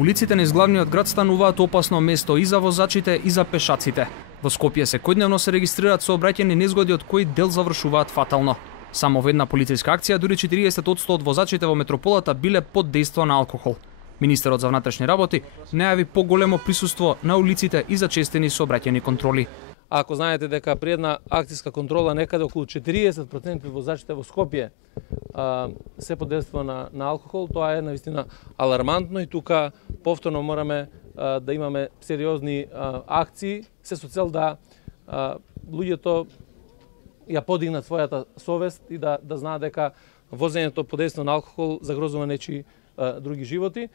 Улиците низ главниот град стануваат опасно место и за возачите и за пешаците. Во Скопје секојдневно се регистрираат сообраќајни незгоди од кои дел завршуваат фатално. Само во една полициска акција дури 40% од возачите во метрополата биле под дејство на алкохол. Министерот за внатрешни работи најави поголемо присуство на улиците и зачестени сообраќајни контроли. Ако знаете дека при една акцијска контрола некаде околу 40% возачите во Скопје се под дејство на алкохол, тоа е навистина алармантно и тука повторно мораме да имаме сериозни акции, се со цел да луѓето ја подигнат својата совест и да знаат дека возењето под дејство на алкохол загрозува нечии други животи.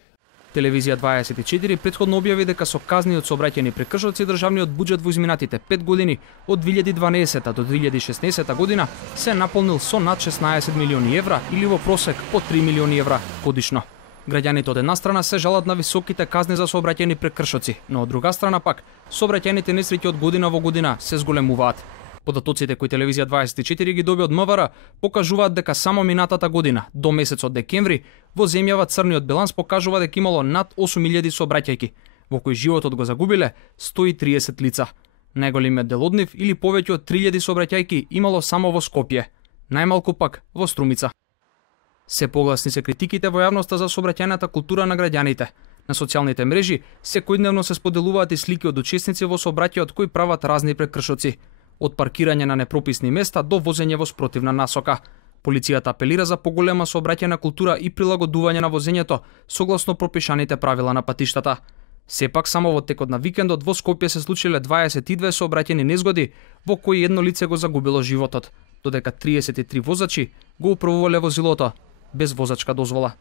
Телевизија 24 претходно објави дека со казни од сообраќајни прекршоци државниот буџет во изминатите 5 години од 2012 до 2016 година се наполнил со над 16 милиони евра или во просек по 3 милиони евра годишно. Граѓаните од една страна се жалат на високите казни за сообраќајни прекршоци, но од друга страна пак сообраќајните несреќи од година во година се зголемуваат. Податоците кои Телевизија 24 ги доби од МВР покажуваат дека само минатата година, до месецот декември, во земјава црниот биланс покажува дека имало над 8000 сообраќајки, во кои животот го загубиле 130 лица. Најголемиот дел од нив или повеќе од 3000 сообраќајки имало само во Скопје, најмалку пак во Струмица. Се погласни се критиките во јавноста за сообраќајната култура на граѓаните. На социјалните мрежи секојдневно се споделуваат и слики од учесници во сообраќајот кои прават разни прекршоци, од паркирање на непрописни места до возење во спротивна насока. Полицијата апелира за поголема сообраќајна култура и прилагодување на возењето согласно пропишаните правила на патиштата. Сепак само во текот на викендот во Скопје се случиле 22 сообраќајни незгоди во кои едно лице го загубило животот, додека 33 возачи го управувале возилото без возачка дозвола.